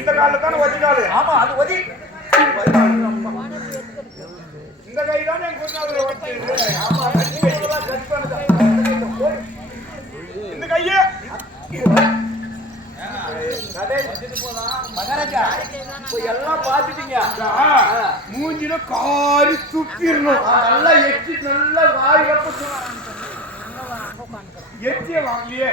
இந்த கால தானே ஒதிக்காது. ஆமா அது ஒதி. இந்த கை தானே குருநாதர் வச்சிருக்கு. ஆமா இந்த கையே மகாராஜா எல்லாம் பாத்துட்டீங்க. மூஞ்சில காரி துப்பிடணும். நல்லா எச்சி நல்லா வாய் எச்சிய வாங்கலையே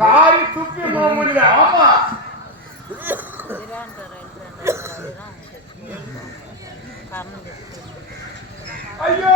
காரி துப்பிடணும் முடியல. ஆமா ஐயோ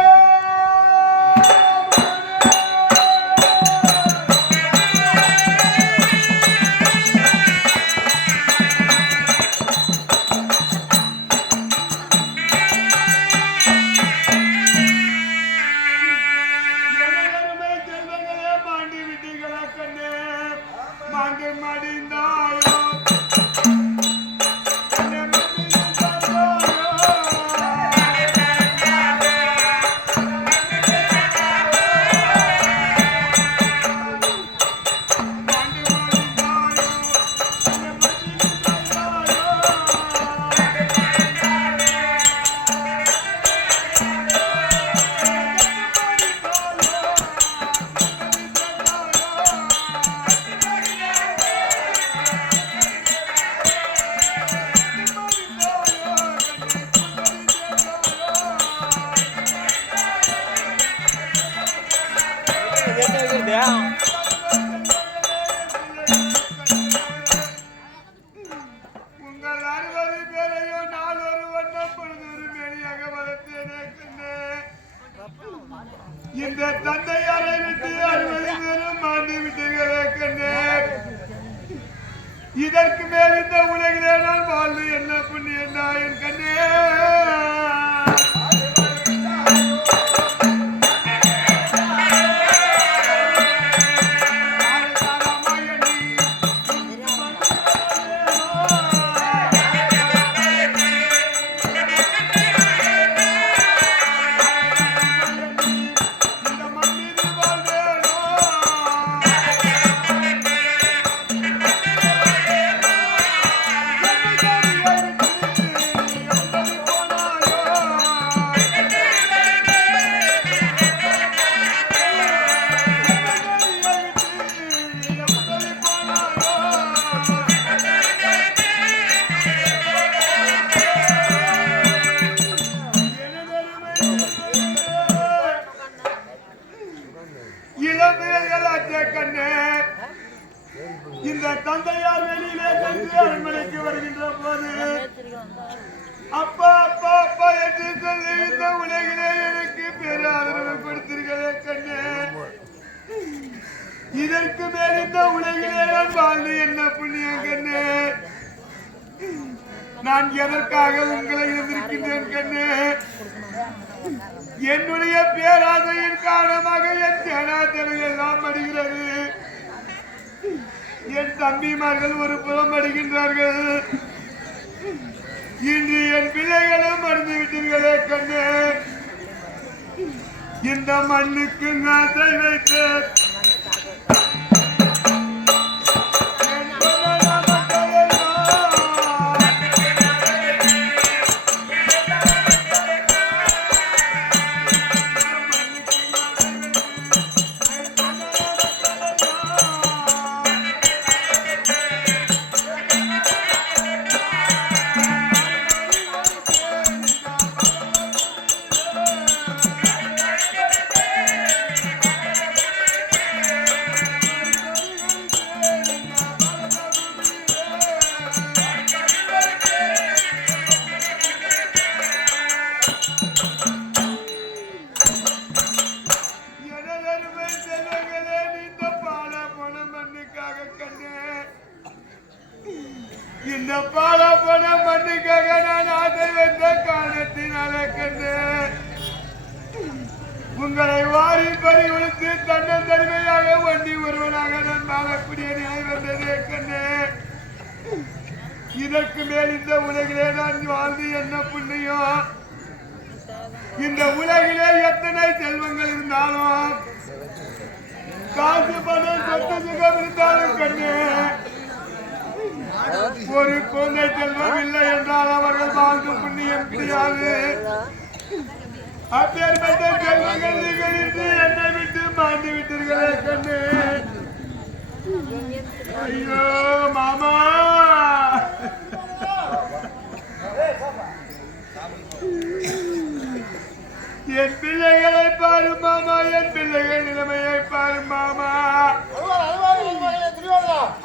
இந்த தந்தையாரை விட்டு 60 பேரும் ஆண்டு விட்டீர்களே கண்ணே. இதற்கு மேல் இந்த உலகிலே நான் வாழ்ந்து என்ன புண்ணியம் என் கண்ணே. இந்த தந்தையார் வெளியிலே சென்று அரண்மனைக்கு வருகின்ற போது அப்பா அப்பா அப்பா என்று சொல்லி இந்த உலகிலே எனக்கு பெரு ஆதரவு கொடுத்தீர்களே கண்ணே. இதற்கு மேல் இந்த உலகிலே நான் வாழ்ந்து என்ன புண்ணியம் கண்ணே. நான் எதற்காக உங்களை எதிர்க்கின்றேன் கண்ணே. என்னுடைய பேராசையின் காரணமாக என் சேனாத்தனை எல்லாம் அடைகிறது. என் தம்பிமார்கள் ஒரு புறம் அடைகின்றார்கள். இன்று என் பிள்ளைகளும் மறந்து விட்டீர்களே கண்ணே. இந்த மண்ணுக்கு நாட்டை வைத்து இந்த பால போன மண்ணுக்காக நான் ஆசை வந்த காரணத்தினாலே கண்ணே உங்களை வாரி பறி உழைத்து தன்னந்தன்மையாக வண்டி ஒருவனாக நான் வாழக்கூடிய நிலை வந்ததே கண்ணே. இதற்கு மேல் இந்த உலகிலே நான் வாழ்ந்து என்ன புண்ணியம். இந்த இந்த உலகிலே எத்தனை செல்வங்கள் இருந்தாலும் காசு பணம் சொத்து சுகம் இருந்தாலும் கண்ணு ஒரு குழந்தை செல்வம் இல்லை என்றால் அவர்கள் வாழ்ந்து புண்ணியம் கிடையாது. அப்பேற்பட்ட செல்வங்கள் நீங்கள் இன்று என்னை விட்டு மாண்டு விட்டீர்களே கண்ணு. ஐயோ மாமா, என் பிள்ளைகளை பாரு மாமா, என் பிள்ளைகள் நிலைமையை பாரு மாமா.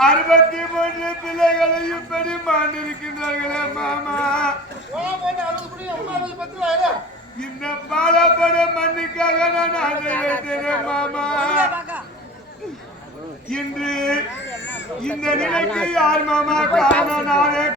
63 பிள்ளைகளை இப்படி மாண்டிருக்கின்றார்களே மாமா. இந்த பாலப்பட மண்ணுக்காக நான் ஆசை வைத்தேன் மாமா. இன்று இந்த நிலைக்கு யார் மாமா காரணம்? நானே